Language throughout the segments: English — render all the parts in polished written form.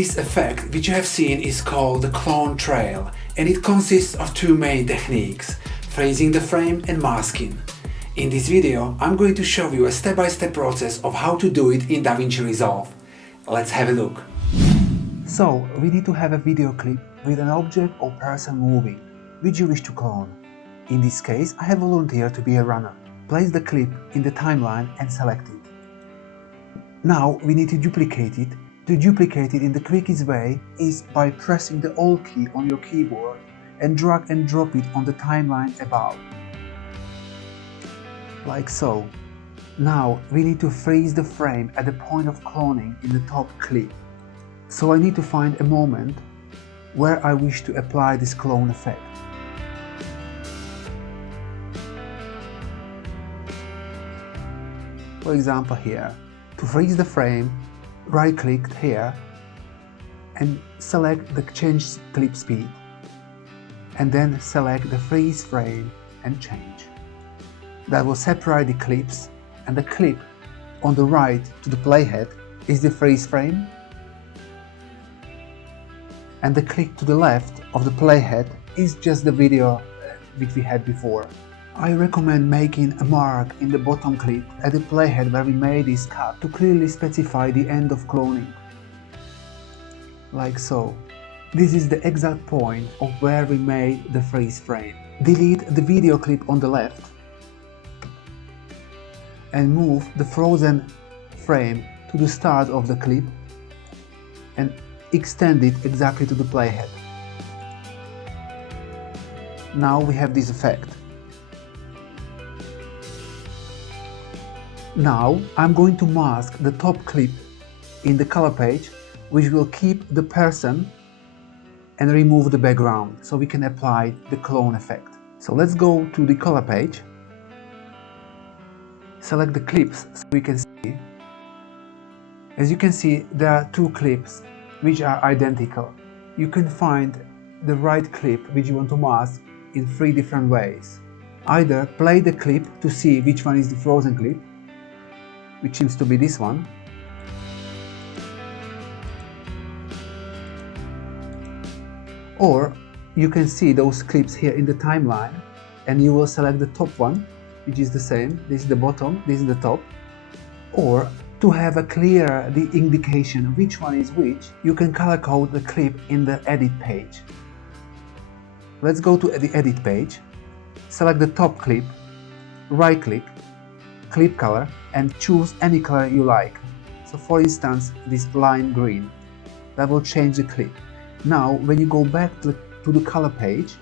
This effect which you have seen is called the clone trail, and it consists of two main techniques: freezing the frame and masking. In this video I'm going to show you a step-by-step process of how to do it in DaVinci Resolve. Let's have a look. So we need to have a video clip with an object or person moving, which you wish to clone. In this case I have volunteered to be a runner. Place the clip in the timeline and select it. Now we need to duplicate it. To duplicate it in the quickest way is by pressing the Alt key on your keyboard and drag and drop it on the timeline above. Like so. Now we need to freeze the frame at the point of cloning in the top clip. So I need to find a moment where I wish to apply this clone effect. For example here, to freeze the frame, right-click here and select the change clip speed, and then select the freeze frame and change. That will separate the clips, and the clip on the right to the playhead is the freeze frame, and the clip to the left of the playhead is just the video which we had before. I recommend making a mark in the bottom clip at the playhead where we made this cut to clearly specify the end of cloning. Like so. This is the exact point of where we made the freeze frame. Delete the video clip on the left and move the frozen frame to the start of the clip and extend it exactly to the playhead. Now we have this effect. Now I'm going to mask the top clip in the color page, which will keep the person and remove the background, so we can apply the clone effect. So let's go to the color page, select the clips so we can see. As you can see, there are two clips which are identical. You can find the right clip which you want to mask in three different ways. Either play the clip to see which one is the frozen clip, which seems to be this one, or you can see those clips here in the timeline and you will select the top one, which is the same. This is the bottom, this is the top. Or to have a clear indication which one is which, you can color code the clip in the edit page. Let's go to the edit page, select the top clip, right click, clip color, and choose any color you like. So for instance, this lime green. That will change the clip. Now when you go back to the color page,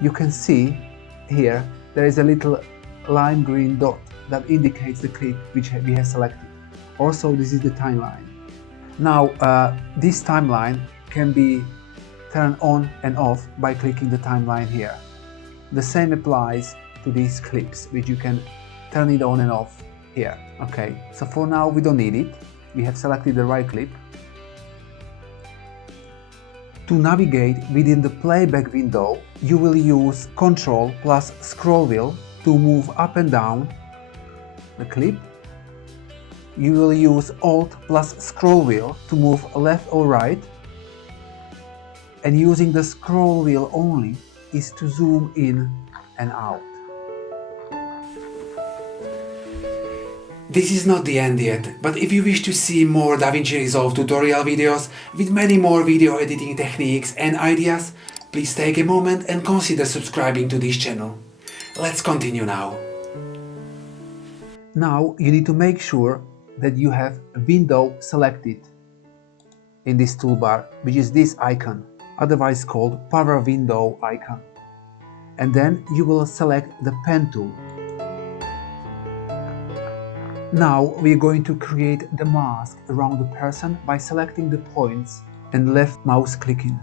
you can see here there is a little lime green dot that indicates the clip which we have selected. Also, this is the timeline. Now this timeline can be turned on and off by clicking the timeline here. The same applies to these clips, which you can turn it on and off here. Okay, so for now we don't need it. We have selected the right clip. To navigate within the playback window, you will use Ctrl plus scroll wheel to move up and down the clip. You will use Alt plus scroll wheel to move left or right. And using the scroll wheel only is to zoom in and out. This is not the end yet, but if you wish to see more DaVinci Resolve tutorial videos with many more video editing techniques and ideas, please take a moment and consider subscribing to this channel. Let's continue now. Now you need to make sure that you have a window selected in this toolbar, which is this icon, otherwise called power window icon. And then you will select the pen tool. Now we are going to create the mask around the person by selecting the points and left mouse clicking.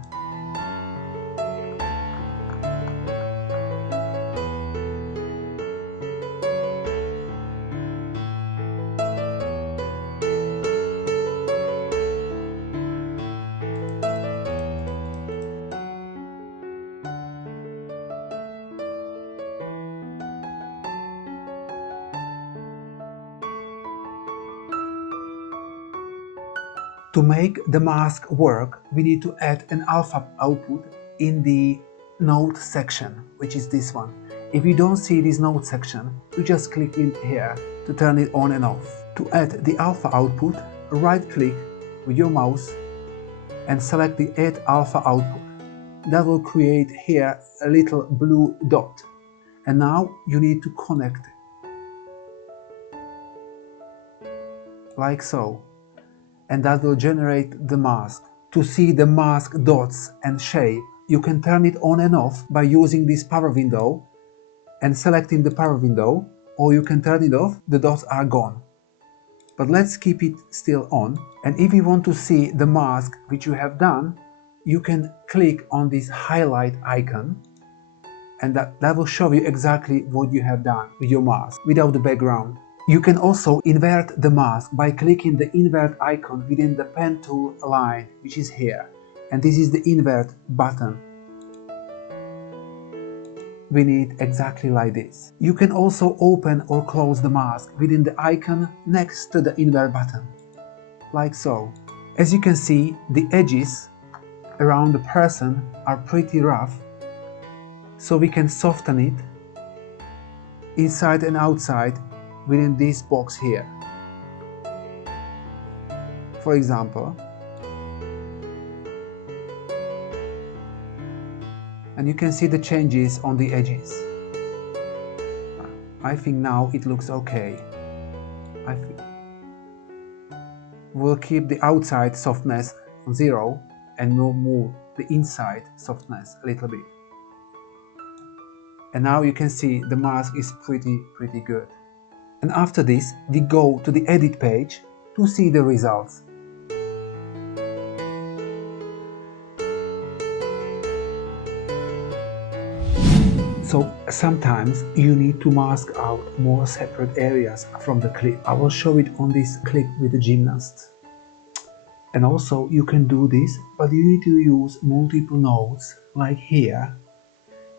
To make the mask work, we need to add an alpha output in the node section, which is this one. If you don't see this node section, you just click in here to turn it on and off. To add the alpha output, right click with your mouse and select the Add Alpha Output. That will create here a little blue dot. And now you need to connect it, like so. And that will generate the mask. To see the mask dots and shape, you can turn it on and off by using this power window and selecting the power window, or you can turn it off, the dots are gone. But let's keep it still on. And if you want to see the mask which you have done, you can click on this highlight icon, and that will show you exactly what you have done with your mask without the background. You can also invert the mask by clicking the invert icon within the pen tool line, which is here. And this is the invert button. We need exactly like this. You can also open or close the mask within the icon next to the invert button, like so. As you can see, the edges around the person are pretty rough, so we can soften it inside and outside within this box here. For example, and you can see the changes on the edges. I think now it looks okay. We'll keep the outside softness on 0 and we'll move the inside softness a little bit. And now you can see the mask is pretty good. And after this, we go to the edit page to see the results. So sometimes you need to mask out more separate areas from the clip. I will show it on this clip with the gymnast. And also you can do this, but you need to use multiple nodes like here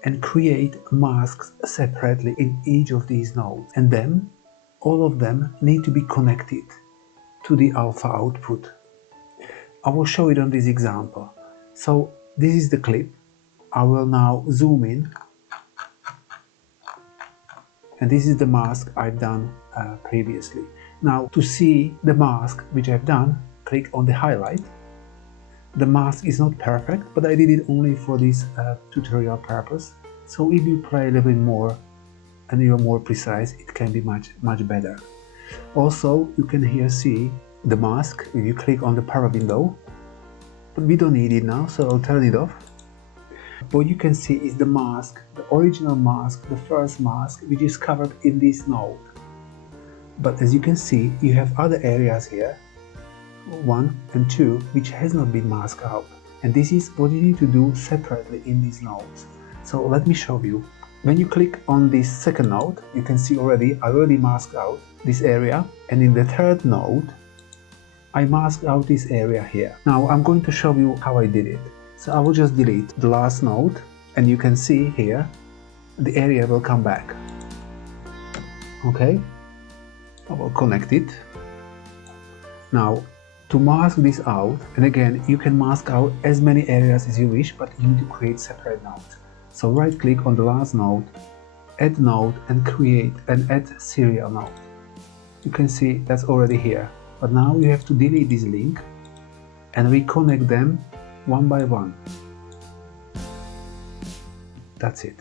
and create masks separately in each of these nodes. And then all of them need to be connected to the alpha output. I will show it on this example. So this is the clip. I will now zoom in. And this is the mask I've done previously. Now to see the mask which I've done, click on the highlight. The mask is not perfect, but I did it only for this tutorial purpose. So if you play a little bit more and you're more precise, it can be much better. Also, you can here see the mask if you click on the power window, but we don't need it now, so I'll turn it off. What you can see is the mask, the original mask, the first mask, which is covered in this node. But as you can see, you have other areas here, 1 and 2, which has not been masked out. And this is what you need to do separately in these nodes. So let me show you. When you click on this second node, you can see I already masked out this area. And in the third node, I masked out this area here. Now I'm going to show you how I did it. So I will just delete the last node, and you can see here the area will come back. Okay, I will connect it. Now to mask this out, and again you can mask out as many areas as you wish, but you need to create separate nodes. So right click on the last node, add node, and create an add serial node. You can see that's already here, but now you have to delete this link and reconnect them one by one. That's it.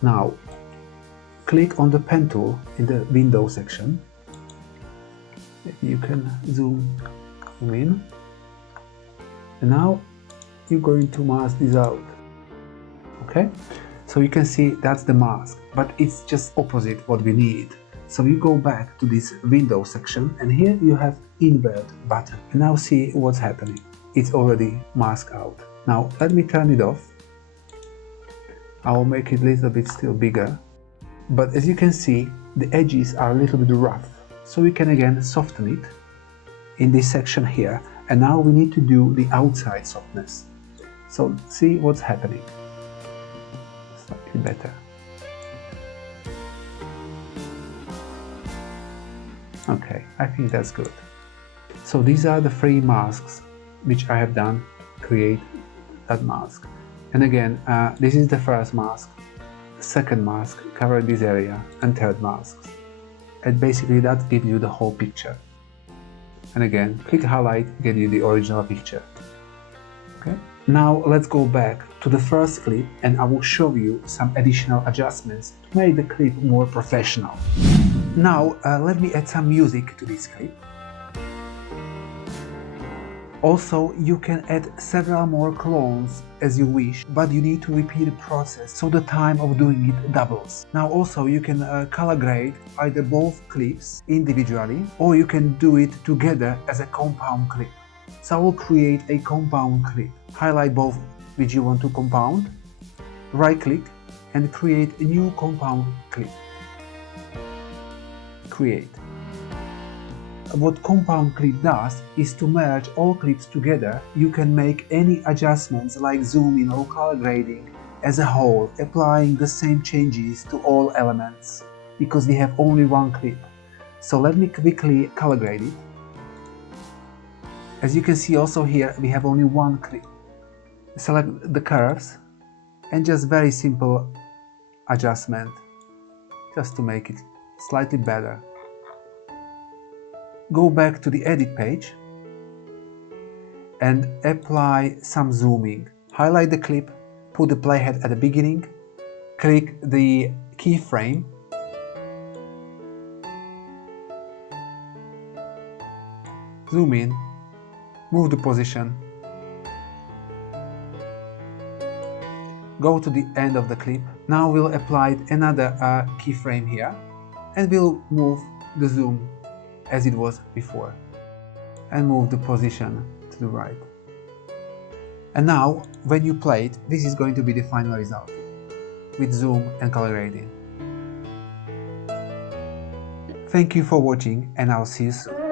Now click on the pen tool in the window section. You can zoom in, and now you're going to mask this out. Okay, so you can see that's the mask, but it's just opposite what we need. So you go back to this window section, and here you have invert button, and now see what's happening. It's already masked out. Now let me turn it off. I will make it a little bit still bigger, but as you can see, the edges are a little bit rough, so we can again soften it in this section here. And now we need to do the outside softness. So see what's happening. Slightly better. Okay, I think that's good. So these are the 3 masks which I have done to create that mask. And again, this is the first mask, second mask covered this area, and third mask. And basically that gives you the whole picture. And again, click highlight, get you the original picture. Okay. Now let's go back to the first clip and I will show you some additional adjustments to make the clip more professional. Now let me add some music to this clip. Also, you can add several more clones as you wish, but you need to repeat the process so the time of doing it doubles. Now also you can color grade either both clips individually or you can do it together as a compound clip. So I will create a compound clip. Highlight both which you want to compound, right click and create a new compound clip. Create. What compound clip does is to merge all clips together. You can make any adjustments like zoom in or color grading as a whole, applying the same changes to all elements because we have only one clip. So let me quickly color grade it. As you can see also here we have only one clip. Select the curves and just very simple adjustment just to make it slightly better. Go back to the edit page and apply some zooming. Highlight the clip, put the playhead at the beginning, click the keyframe, zoom in, move the position, go to the end of the clip. Now we'll apply another keyframe here and we'll move the zoom as it was before and move the position to the right. And now when you play it, this is going to be the final result with zoom and color grading. Thank you for watching and I'll see you soon.